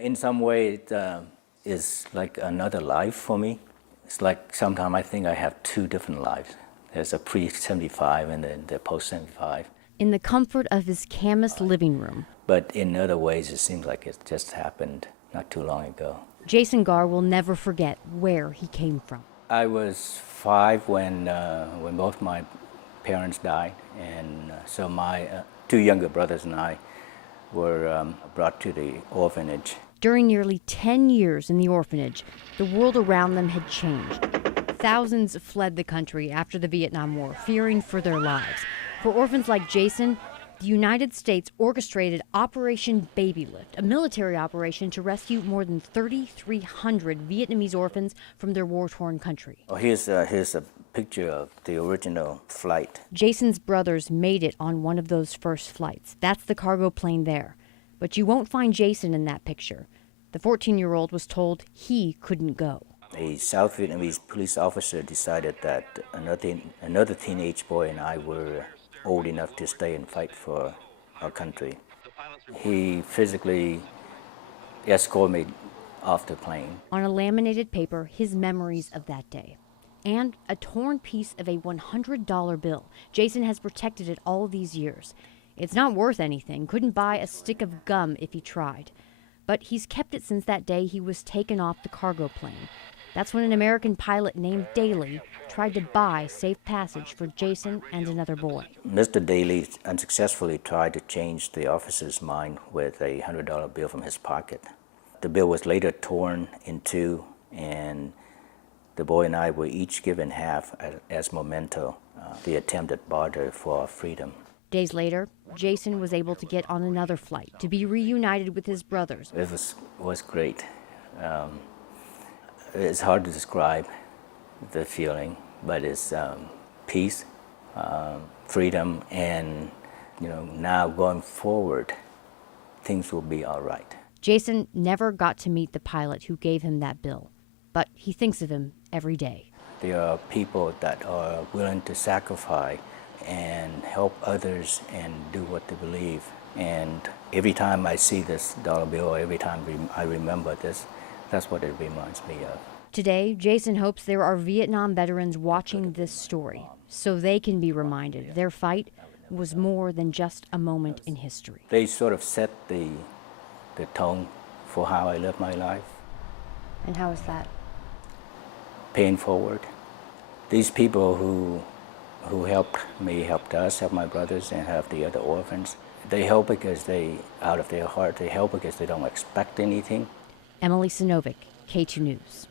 In some way, it is like another life for me. It's like sometimes I think I have two different lives. There's a pre-75 and then the post-75. In the comfort of his Camas living room. But in other ways, it seems like it just happened not too long ago. Jason Gar will never forget where he came from. I was 5 when both my parents died, and so my two younger brothers and I were brought to the orphanage. During nearly 10 years in the orphanage, the world around them had changed. Thousands fled the country after the Vietnam War, fearing for their lives. For orphans like Jason, the United States orchestrated Operation Babylift, a military operation to rescue more than 3,300 Vietnamese orphans from their war-torn country. Oh, here's a picture of the original flight. Jason's brothers made it on one of those first flights. That's the cargo plane there. But you won't find Jason in that picture. The 14-year-old was told he couldn't go. A South Vietnamese police officer decided that another teenage boy and I were old enough to stay and fight for our country. He physically escorted me off the plane. On a laminated paper, his memories of that day. And a torn piece of a $100 bill. Jason has protected it all these years. It's not worth anything, couldn't buy a stick of gum if he tried. But he's kept it since that day he was taken off the cargo plane. That's when an American pilot named Daly tried to buy safe passage for Jason and another boy. Mr. Daly unsuccessfully tried to change the officer's mind with a $100 bill from his pocket. The bill was later torn in two, and the boy and I were each given half as memento, the attempted barter for our freedom. Days later, Jason was able to get on another flight to be reunited with his brothers. It was great. It's hard to describe the feeling, but it's peace, freedom, and now going forward, things will be all right. Jason never got to meet the pilot who gave him that bill, but he thinks of him every day. There are people that are willing to sacrifice and help others and do what they believe. And every time I see this dollar bill, every time I remember this, that's what it reminds me of. Today, Jason hopes there are Vietnam veterans watching this story so they can be reminded their fight was more than just a moment in history. They sort of set the tone for how I live my life. And how is that? Paying forward. These people who helped me, helped us, helped my brothers, and helped the other orphans, they help because out of their heart, they help because they don't expect anything. Emily Sinovic, K2 News.